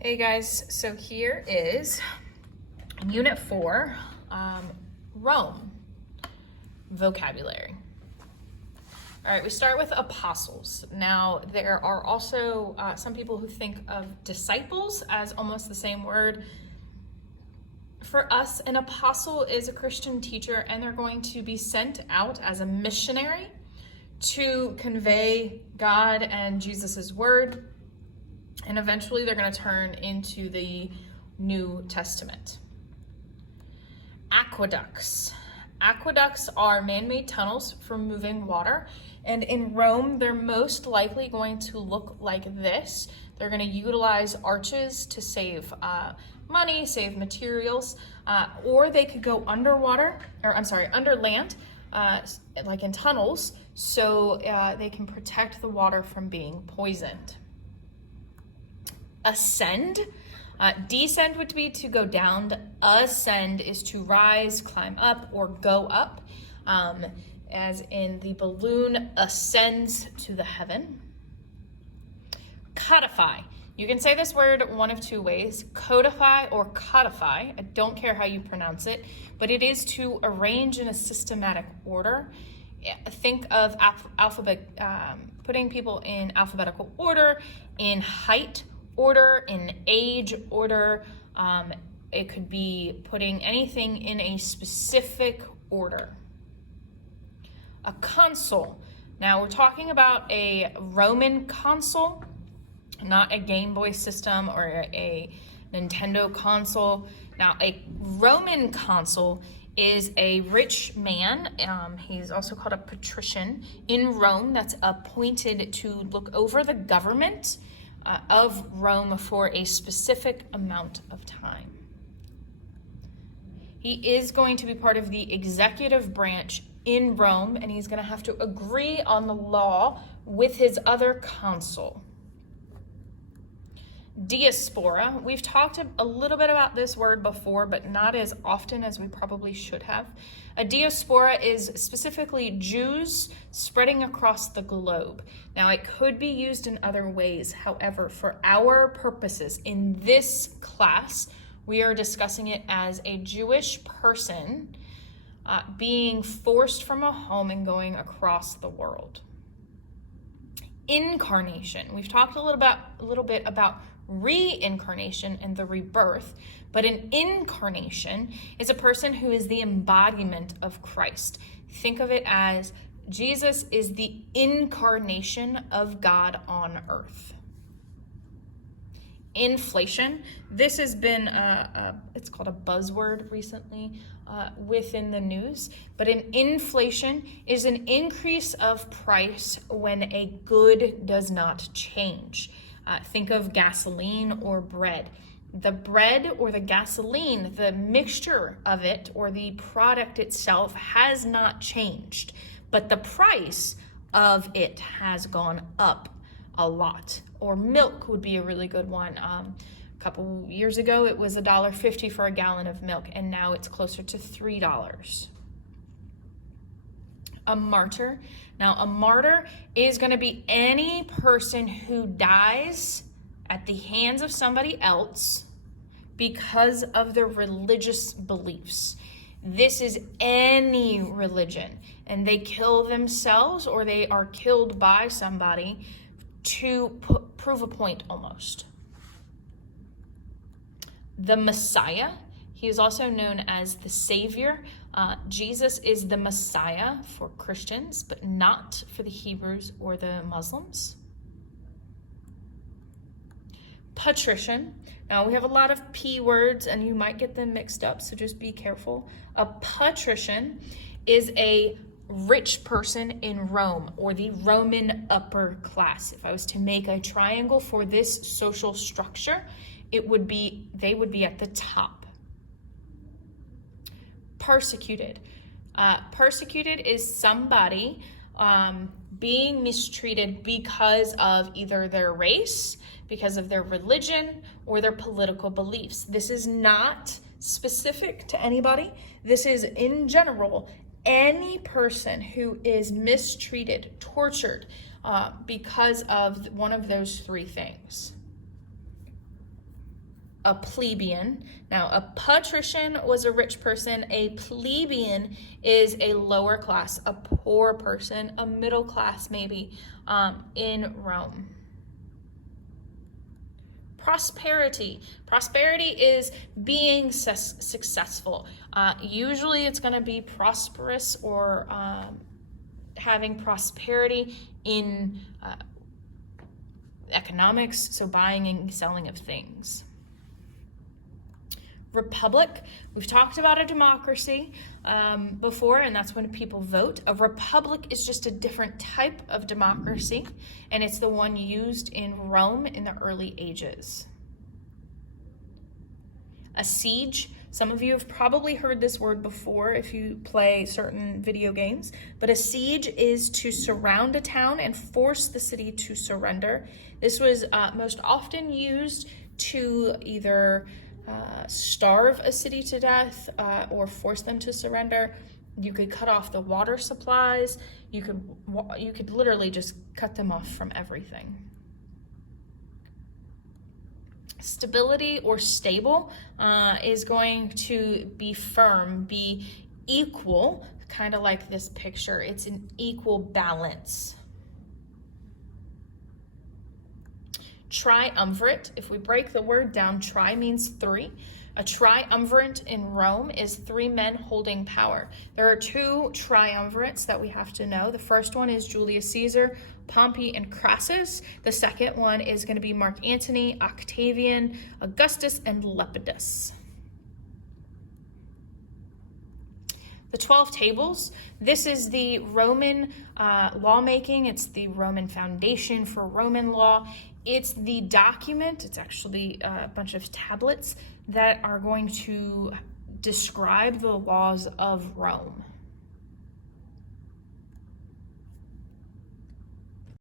Hey guys, so here is Unit 4, Rome, vocabulary. All right, we start with apostles. Now, there are also some people who think of disciples as almost the same word. For us, an apostle is a Christian teacher, and they're going to be sent out as a missionary to convey God and Jesus's word. And eventually they're going to turn into the New Testament. Aqueducts. Aqueducts are man-made tunnels for moving water. And in Rome, they're most likely going to look like this. They're going to utilize arches to save money, save materials, or they could go underwater, under land, like in tunnels, so they can protect the water from being poisoned. Ascend. Descend would be to go down. Ascend is to rise, climb up, or go up, as in the balloon ascends to the heaven. Codify. You can say this word one of two ways, codify or codify. I don't care how you pronounce it, but it is to arrange in a systematic order. Think of putting people in alphabetical order, in height order, in age order. It could be putting anything in a specific order. A consul. Now we're talking about a Roman consul, not a Game Boy system or a Nintendo console. Now a Roman consul is a rich man. He's also called a patrician in Rome that's appointed to look over the government of Rome for a specific amount of time. He is going to be part of the executive branch in Rome, and he's going to have to agree on the law with his other consul. Diaspora. We've talked a little bit about this word before, but not as often as we probably should have. A diaspora is specifically Jews spreading across the globe. Now, it could be used in other ways. However, for our purposes in this class, we are discussing it as a Jewish person being forced from a home and going across the world. Incarnation. We've talked a little bit about reincarnation and the rebirth, but an incarnation is a person who is the embodiment of Christ. Think of it as Jesus is the incarnation of God on earth. Inflation. This has been it's called a buzzword recently within the news, but an inflation is an increase of price when a good does not change. Think of gasoline or bread. The bread or the gasoline, the mixture of it or the product itself has not changed, but the price of it has gone up a lot. Or milk would be a really good one. A couple years ago, it was $1.50 for a gallon of milk, and now it's closer to $3. A martyr. Now, a martyr is going to be any person who dies at the hands of somebody else because of their religious beliefs. This is any religion, and they kill themselves or they are killed by somebody to prove a point almost. The Messiah. He is also known as the Savior. Jesus is the Messiah for Christians, but not for the Hebrews or the Muslims. Patrician. Now, we have a lot of P words, and you might get them mixed up, so just be careful. A patrician is a rich person in Rome, or the Roman upper class. If I was to make a triangle for this social structure, they would be at the top. Persecuted. Persecuted is somebody being mistreated because of either their race, because of their religion, or their political beliefs. This is not specific to anybody. This is in general any person who is mistreated, tortured because of one of those three things. a plebeian. Now, a patrician was a rich person. A plebeian is a lower class, a poor person, a middle class maybe, in Rome. Prosperity. Prosperity is being successful. Usually it's going to be prosperous or having prosperity in economics, so buying and selling of things. Republic, we've talked about a democracy before, and that's when people vote. A republic is just a different type of democracy, and it's the one used in Rome in the early ages. A siege, some of you have probably heard this word before if you play certain video games, but a siege is to surround a town and force the city to surrender. This was most often used to either starve a city to death or force them to surrender. You could cut off the water supplies. You could literally just cut them off from everything. Stability or stable is going to be firm, be equal, kind of like this picture. It's an equal balance. Triumvirate, if we break the word down, tri means three. A triumvirate in Rome is three men holding power. There are two triumvirates that we have to know. The first one is Julius Caesar, Pompey, and Crassus. The second one is going to be Mark Antony, Octavian, Augustus, and Lepidus. The 12 Tables, this is the Roman lawmaking. It's the Roman foundation for Roman law. It's the document, it's actually a bunch of tablets that are going to describe the laws of Rome.